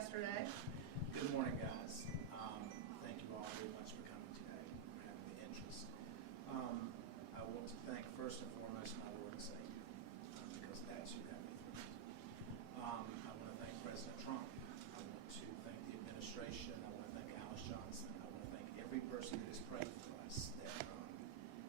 yesterday. Good morning, guys. Thank you all very much for coming today, for having the interest. I want to thank first and foremost my Lord and Savior, because that's who got me through it. I want to thank President Trump. I want to thank the administration. I want to thank Alice Johnson. I want to thank every person that has prayed for us, that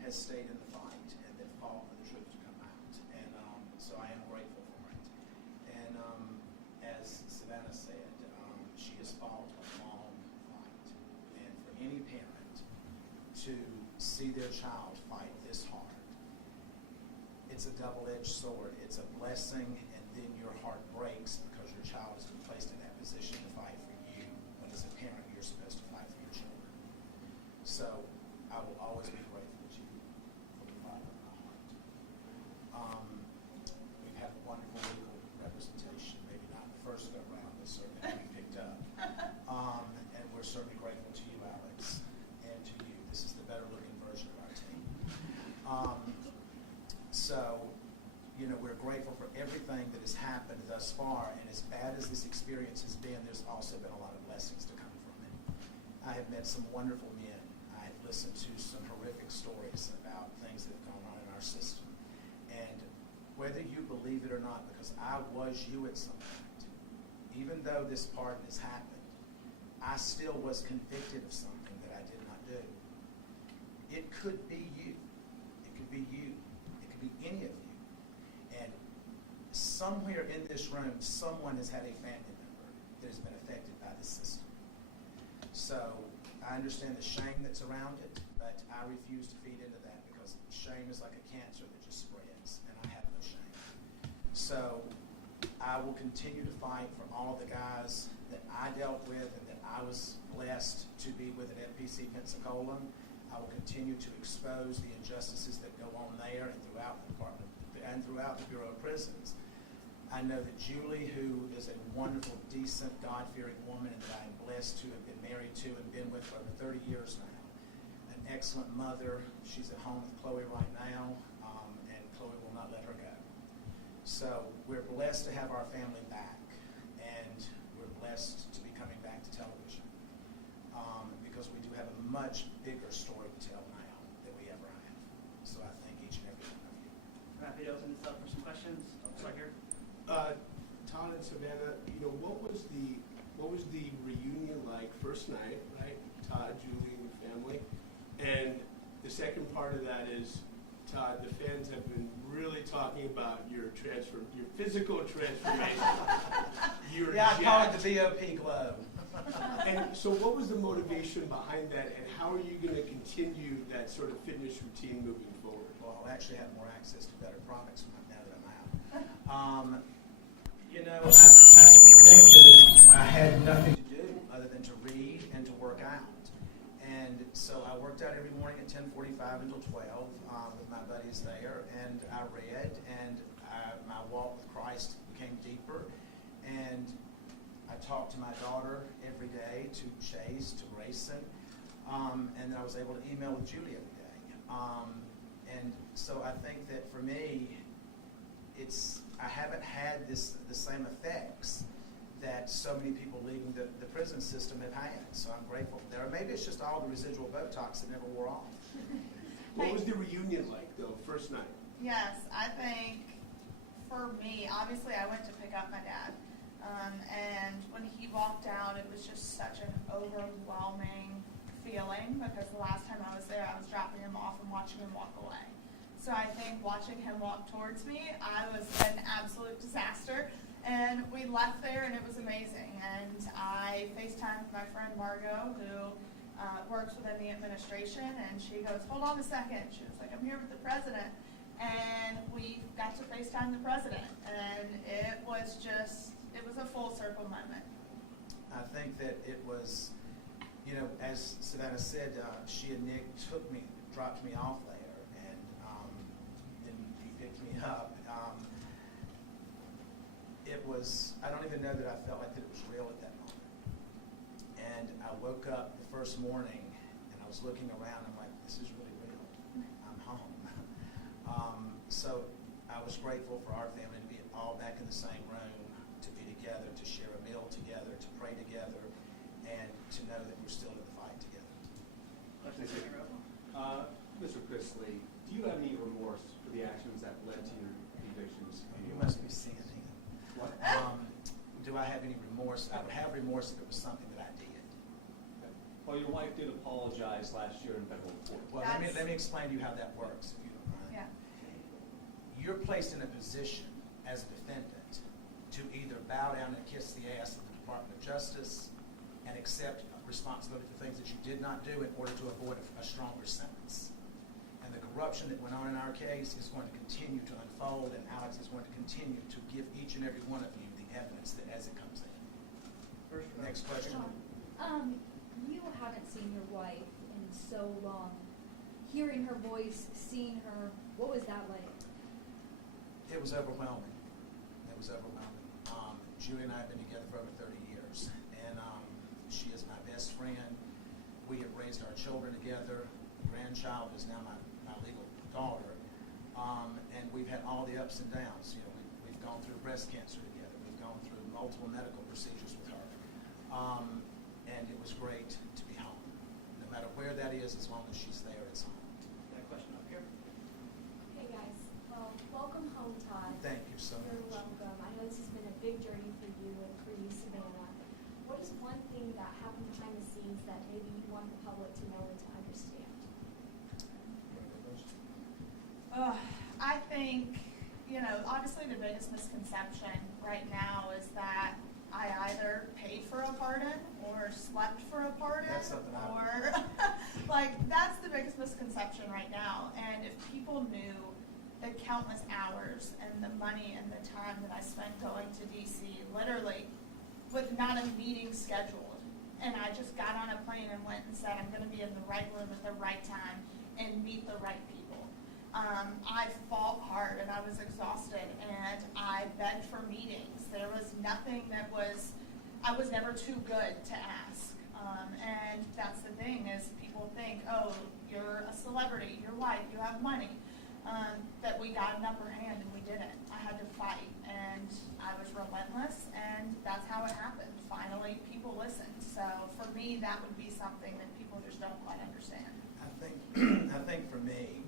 has stayed in the fight and that fought for the truth to come out. And so I am grateful for it. And as Savannah said, she has fought a long fight. And for any parent to see their child fight this hard, it's a double-edged sword. It's a blessing, and then your heart breaks because your child has been placed in that position to fight for you, when as a parent you're supposed to fight for your children. So I will always be grateful to you from the bottom of my heart. We've had wonderful legal representation, maybe not the first go round, but certainly we picked up. And we're certainly grateful to you, Alex, and to you. This is the better looking version of our team. So, you know, we're grateful for everything that has happened thus far, and as bad as this experience has been, there's also been a lot of blessings to come from it. I have met some wonderful men. I have listened to some horrific stories about things that have gone on in our system. And whether you believe it or not, because I was you at some point, even though this pardon has happened, I still was convicted of something that I did not do. It could be you. It could be you. It could be any of you. And somewhere in this room, someone has had a family member that has been affected by this system. So I understand the shame that's around it, but I refuse to feed into that, because shame is like a cancer that just spreads, and I have no shame. So I will continue to fight for all the guys that I dealt with and that I was blessed to be with at FPC Pensacola. I will continue to expose the injustices that go on there and throughout the department and throughout the Bureau of Prisons. I know that Julie, who is a wonderful, decent, God-fearing woman, and that I am blessed to have been married to and been with for over 30 years now. An excellent mother. She's at home with Chloe right now, and Chloe will not let her go. So we're blessed to have our family back, and we're blessed to be coming back to television, because we do have a much bigger story to tell now than we ever have. So I thank each and every one of you. Happy to open this up for some questions. Start here. Todd and Savannah, you know, what was the reunion like first night, right? Todd, Julie, and the family. And the second part of that is, Todd, the fans have been really talking about your physical transformation. I call it the BOP glow. And so what was the motivation behind that, and how are you going to continue that sort of fitness routine moving forward? Well, I'll actually have more access to better products now that I'm out. You know, I think that I had nothing to do other than to read and to work out. And so I worked out every morning at 10:45 until 12 with my buddies there, and I read, and my walk with Christ became deeper. And I talked to my daughter every day, to Chase, to Grayson, and then I was able to email with Julie every day. And so I think that for me, I haven't had the same effects that so many people leaving the prison system have had. So I'm grateful for that. Or maybe it's just all the residual Botox that never wore off. What was the reunion like, though, first night? Yes, I think for me, obviously I went to pick up my dad. And when he walked out, it was just such an overwhelming feeling, because the last time I was there, I was dropping him off and watching him walk away. So I think watching him walk towards me, I was an absolute disaster. And we left there, and it was amazing. And I FaceTimed with my friend Margot, who works within the administration, and she goes, "Hold on a second." She was like, "I'm here with the president." And we got to FaceTime the president, and it was a full circle moment. I think that it was, you know, as Savannah said, she and Nick dropped me off there, and then he picked me up. It was, I don't even know that I felt like that it was real at that moment. And I woke up the first morning, and I was looking around, I'm like, this is really real. I'm home. So I was grateful for our family to be all back in the same room, to be together. together, to share a meal together, to pray together, and to know that we're still in the fight together. Questions Thank here? you. Mr. Chrisley, do you have any remorse for the actions that led to your convictions? You must be seeing him. What? Do I have any remorse? I would have remorse if it was something that I did. Well, your wife did apologize last year in federal court. Well, That's- let me explain to you how that works, if you don't mind. Yeah. You're placed in a position as a defendant to either bow down and kiss the ass of the Department of Justice and accept responsibility for things that you did not do in order to avoid a stronger sentence. And the corruption that went on in our case is going to continue to unfold, and Alex is going to continue to give each and every one of you the evidence that as it comes in. First, Next question. You haven't seen your wife in so long. Hearing her voice, seeing her, what was that like? It was overwhelming. It was overwhelming. Julie and I have been together for over 30 years, and she is my best friend. We have raised our children together. The grandchild is now my legal daughter, and we've had all the ups and downs. You know, we've gone through breast cancer together. We've gone through multiple medical procedures with her, and it was great to be home. No matter where that is, as long as she's there, it's home. got a question up here? Hey guys, well, welcome home, Todd. Thank you so You're much. welcome. I know this has been a big journey for you and for you, Savannah. What is one thing that happened behind the scenes that maybe you want the public to know and to understand? I think, obviously the biggest misconception right now is that I either paid for a pardon or slept for a pardon. That's something I- or that's the biggest misconception right now. And if people knew the countless hours and the money and the time that I spent going to DC, literally with not a meeting scheduled, and I just got on a plane and went and said I'm going to be in the right room at the right time and meet the right people. I fought hard and I was exhausted and I begged for meetings. There was nothing I was never too good to ask. And that's the thing is people think, oh, you're a celebrity, you're white, you have money, that we got an upper hand and we didn't. I had to fight and I was relentless and that's how it happened. Finally, people listened. So for me, that would be something that people just don't quite understand. I think for me,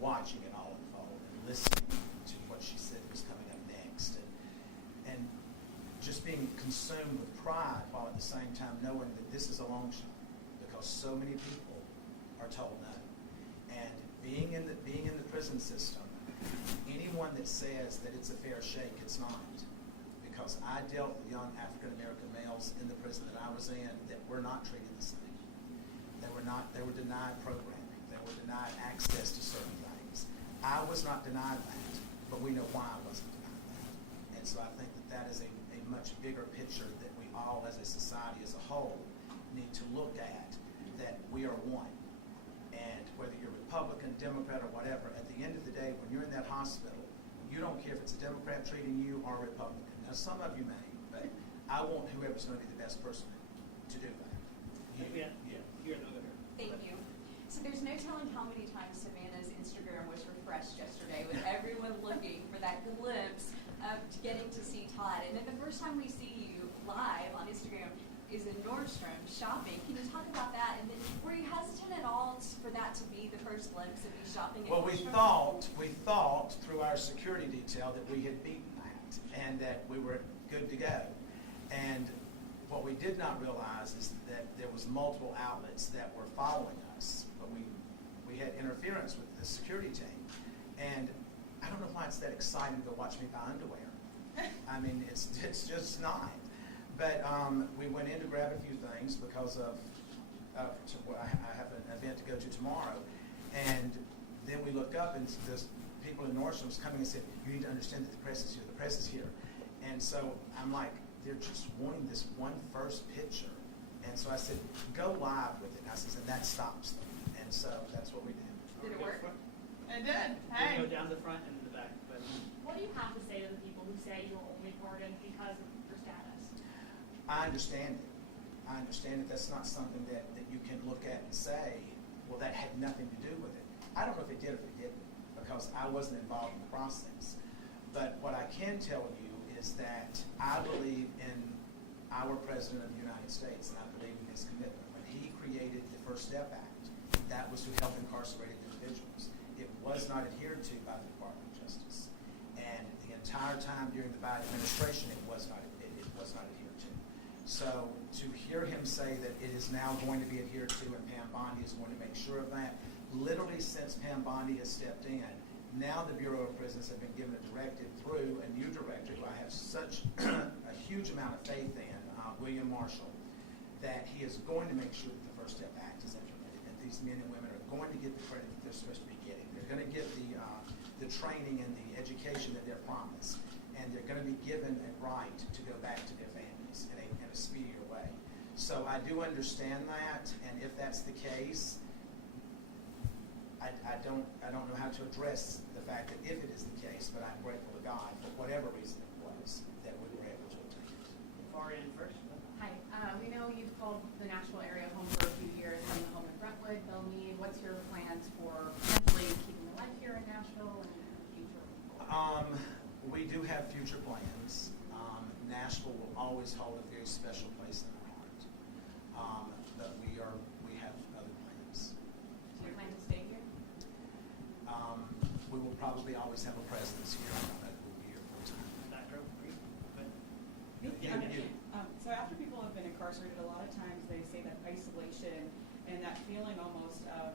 watching it all unfold and listening to what she said was coming up next, and just being consumed with pride while at the same time knowing that this is a long shot because so many people are told no. And being in the prison system, anyone that says that it's a fair shake, it's not. Because I dealt with young African American males in the prison that I was in that were not treated the same. They were denied programming. They were denied access to certain things. I was not denied that, but we know why I wasn't denied that. And so I think that is a much bigger picture that we all as a society as a whole need to look at, that we are one. And whether you're Republican, Democrat, or whatever, at the end of the day, when you're in that hospital, you don't care if it's a Democrat treating you or a Republican. Now, some of you may, but I want whoever's going to be the best person to do that. Yeah. Here, no, go here. Thank you. So there's no telling how many times Savannah's Instagram was refreshed yesterday with everyone looking for that glimpse of getting to see Todd. And then the first time we see you live on Instagram is in Nordstrom shopping. Can you talk about that? And then were you hesitant at all for that to be the first glimpse of you shopping at Well, we Nordstrom? thought through our security detail that we had beaten that and that we were good to go. And what we did not realize is that there was multiple outlets that were following us, but we had interference with the security team. And I don't know why it's that exciting to go watch me buy underwear. I mean, it's just not. But we went in to grab a few things because I have an event to go to tomorrow. And then we looked up and there's people in Nordstrom's coming and said, you need to understand that the press is here, the press is here. And so I'm like, they're just wanting this one first picture. And so I said, go live with it. And I said, and that stops them. And so that's what we did. Did it work? It did. We Hey. go down the front and the back, but What do you have to say to the people who say you were only pardoned because of your status? I understand it. I understand it. That's not something that you can look at and say, well, that had nothing to do with it. I don't know if it did or if it didn't, because I wasn't involved in the process. But what I can tell you is is that I believe in our President of the United States, and I believe in his commitment. When he created the First Step Act, that was to help incarcerated individuals. It was not adhered to by the Department of Justice. And the entire time during the Biden administration, it was not adhered to. So to hear him say that it is now going to be adhered to and Pam Bondi is going to make sure of that, literally since Pam Bondi has stepped in, now the Bureau of Prisons have been given a directive through a new director who I have such a huge amount of faith in, William Marshall, that he is going to make sure that the First Step Act is implemented, and these men and women are going to get the credit that they're supposed to be getting. They're going to get the training and the education that they're promised, and they're going to be given a right to go back to their families in a speedier way. So I do understand that, and if that's the case, I don't know how to address the fact that if it is the case, but I'm grateful to God for whatever reason it was that we were able to obtain it. Far in first. Hi, we know you've called the Nashville area home for a few years, having a home in Brentwood, Bellmead. What's your plans for potentially keeping the life here in Nashville and in the future? We do have future plans. Nashville will always hold a very special place in our heart. But we have other plans. Do you plan to stay here? We will probably always have a presence here. I don't know if we'll be here full time. Back row, please. But You. So after people have been incarcerated, a lot of times they say that isolation and that feeling almost of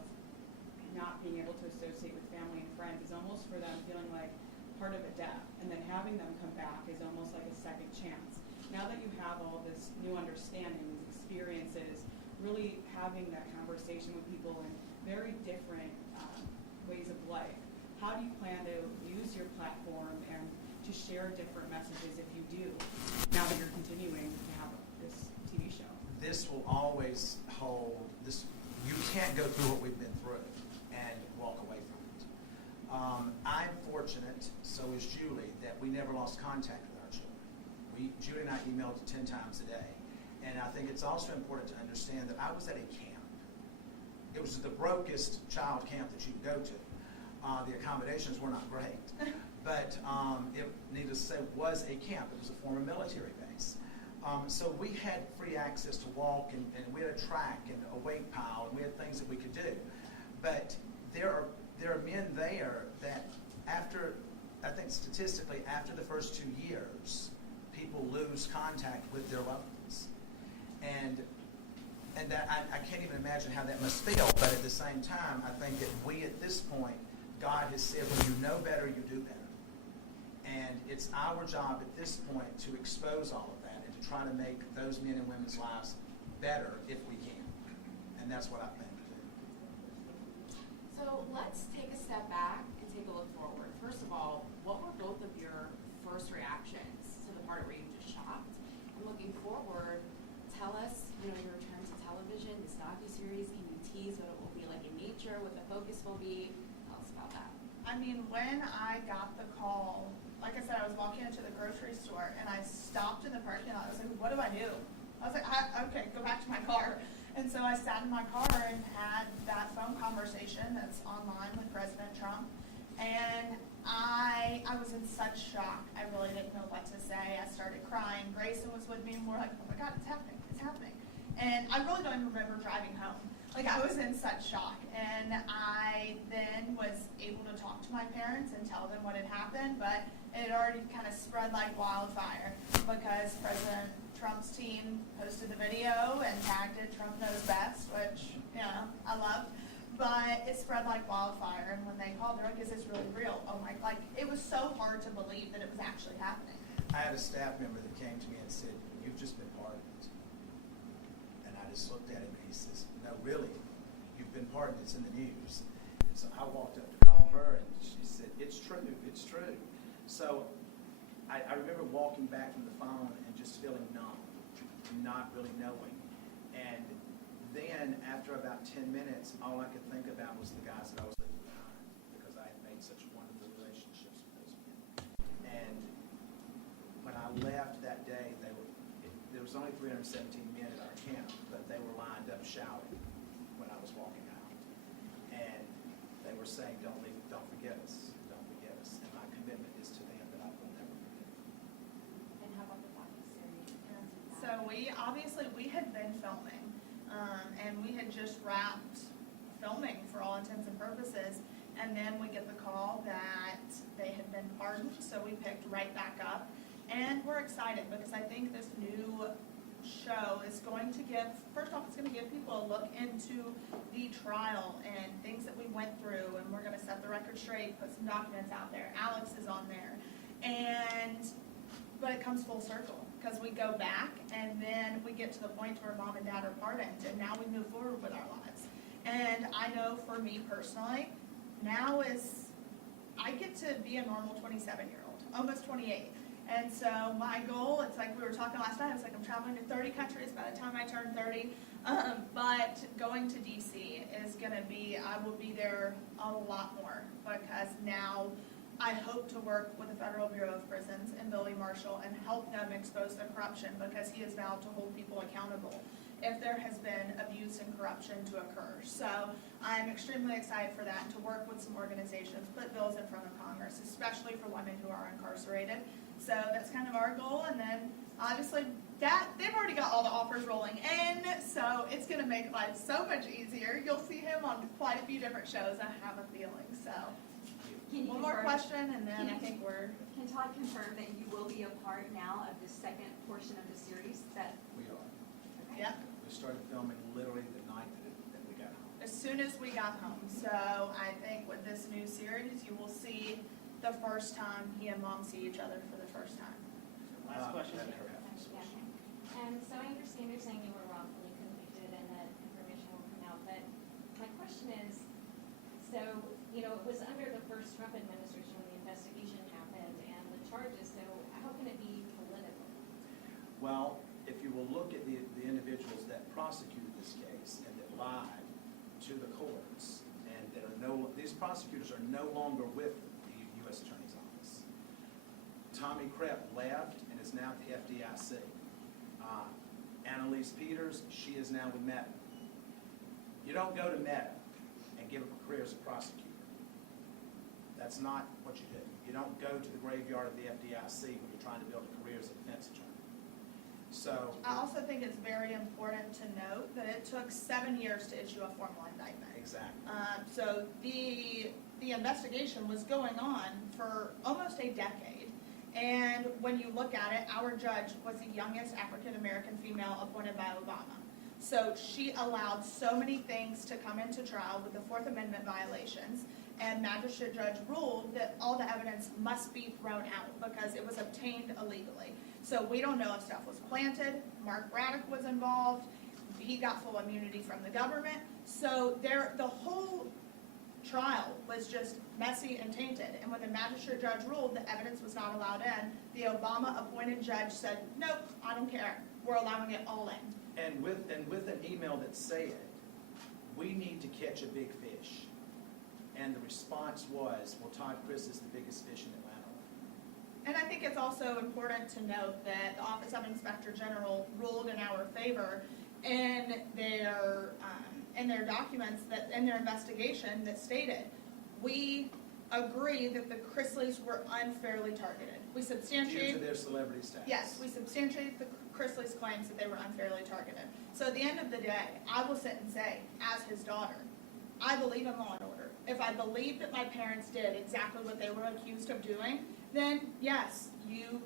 not being able to associate with family and friends is almost for them feeling like part of a death. And then having them come back is almost like a second chance. Now that you have all this new understanding, these experiences, really having that conversation with people in very different ways of life, how do you plan to use your platform and to share different messages if you do, now that you're continuing to have this TV show? This will always hold this. You can't go through what we've been through and walk away from it. I'm fortunate, so is Julie, that we never lost contact with our children. Julie and I emailed 10 times a day. And I think it's also important to understand that I was at a camp. It was the brokest child camp that you could go to. The accommodations were not great. But needless to say, was a camp. It was a former military base. So we had free access to walk, and we had a track and a weight pile, and we had things that we could do. But there are men there that after, I think statistically, after the first 2 years, people lose contact with their loved ones. And that I can't even imagine how that must feel, but at the same time, I think that we at this point, God has said, when you know better, you do better. And it's our job at this point to expose all of that and to try to make those men and women's lives better if we can. And that's what I plan to do. So let's take a step back and take a look forward. First of all, what were both of your first reactions to the part where you just shocked? And looking forward, tell us, your return to television, this docuseries. Can you tease what it will be like in nature, what the focus will be? Tell us about that. I mean, when I got the call, like I said, I was walking into the grocery store and I stopped in the parking lot. I was like, what do I do? I was like, okay, go back to my car. And so I sat in my car and had that phone conversation that's online with President Trump. And I was in such shock. I really didn't know what to say. I started crying. Grayson was with me and we're like, oh my God, it's happening. It's happening. And I really don't even remember driving home. Like, I was in such shock. And I then was able to talk to my parents and tell them what had happened, but it had already kind of spread like wildfire because President Trump's team posted the video and tagged it Trump Knows Best, which, I love. But it spread like wildfire, and when they called, they're like, is this really real? Oh my, it was so hard to believe that it was actually happening. I had a staff member that came to me and said, you've just been pardoned. And I just looked at him and he says, no, really, you've been pardoned, it's in the news. And so I walked up to call her and she said, it's true, it's true. So I remember walking back from the phone and just feeling numb, not really knowing. And then after about 10 minutes, all I could think about was the guys that I was leaving behind because I had made such wonderful relationships with those men. And when I left that day, there was only 317 men at our camp, but they were lined up shouting when I was walking out. And they were saying, don't leave, don't forget us, don't forget us. And my commitment is to them that I will never forget them. we had been filming, and we had just wrapped filming for all intents and purposes, and then we get the call that they had been pardoned, so we picked right back up, and we're excited because I think this new show is going to give, first off, it's going to give people a look into the trial and things that we went through, and we're going to set the record straight, put some documents out there. Alex is on there, but it comes full circle because we go back and then we get to the point where mom and dad are pardoned, and now we move forward with our lives. And I know for me personally, now I get to be a normal 27-year-old, almost 28. And so my goal, it's like we were talking last night, it's like I'm traveling to 30 countries by the time I turn 30. But going to DC is going to be, I will be there a lot more because now I hope to work with the Federal Bureau of Prisons and Billy Marshall and help them expose the corruption because he has vowed to hold people accountable if there has been abuse and corruption to occur. So I'm extremely excited for that, to work with some organizations, put bills in front of Congress, especially for women who are incarcerated. So that's kind of our goal, and then obviously they've already got all the offers rolling in, so it's going to make life so much easier. You'll see him on quite a few different shows, I have a feeling. So Can you one more confirm- question, and then I think we're... Can Todd confirm that you will be a part now of the second portion of the series? We are. Okay. Yep. We started filming literally the night that we got home. As soon as we got home. So I think with this new series, you will see the first time he and mom see each other for the first time. Last question. Let her have this Yeah. question. So I understand you're saying you were wrongfully convicted and that information will come out, but my question is, so, it was under the first Trump administration when the investigation happened and the charges, so how can it be political? Well, if you will look at the individuals that prosecuted this case and that lied to the courts, and that these prosecutors are no longer with the U.S. Attorney's Office. Tommy Krepp left and is now at the FDIC. Annalise Peters, she is now with Meta. You don't go to Meta and give up a career as a prosecutor. That's not what you do. You don't go to the graveyard of the FDIC when you're trying to build a career as a defense attorney. So I also think it's very important to note that it took 7 years to issue a formal indictment. exactly. So the investigation was going on for almost a decade. And when you look at it, our judge was the youngest African-American female appointed by Obama. So she allowed so many things to come into trial with the Fourth Amendment violations, and magistrate judge ruled that all the evidence must be thrown out because it was obtained illegally. So we don't know if stuff was planted. Mark Braddock was involved. He got full immunity from the government. So the whole trial was just messy and tainted. And when the magistrate judge ruled that evidence was not allowed in, the Obama-appointed judge said, nope, I don't care. We're allowing it all in. And with an email that said, we need to catch a big fish. And the response was, well, Todd Chris is the biggest fish in Atlanta. And I think it's also important to note that the Office of Inspector General ruled in our favor in their documents, that in their investigation, that stated, we agree that the Chrisleys were unfairly targeted. We substantiate... Due to their celebrity status. Yes, we substantiate the Chrisley's claims that they were unfairly targeted. So at the end of the day, I will sit and say, as his daughter, I believe in law and order. If I believe that my parents did exactly what they were accused of doing, then yes, you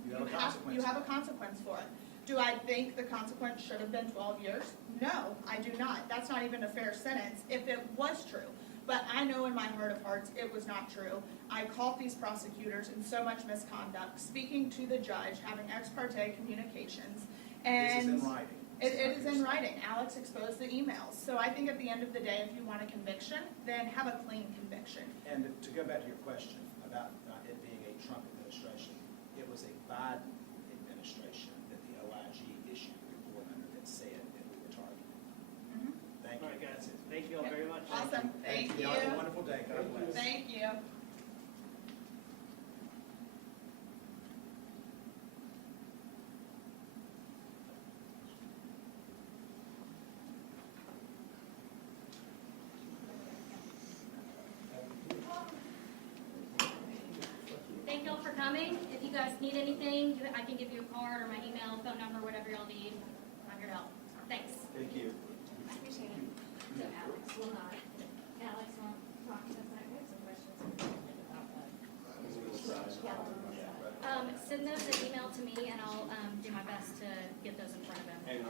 have a consequence for it. Do I think the consequence should have been 12 years? No, I do not. That's not even a fair sentence if it was true. But I know in my heart of hearts it was not true. I caught these prosecutors in so much misconduct, speaking to the judge, having ex parte communications. And this is in writing. it is in writing. Alex exposed the emails. So I think at the end of the day, if you want a conviction, then have a clean conviction. And to go back to your question about it being a Trump administration, it was a Biden administration that the OIG issued the report under that said that we were targeted. Mhm. Thank All you. right, guys. Thank you all very much. Awesome. Thank you. Y'all have a wonderful day. God bless. Thank you. Thank y'all for coming. If you guys need anything, I can give you a card or my email, phone number, whatever y'all need. send those an email to me, and I'll do my best to get those in front of him. And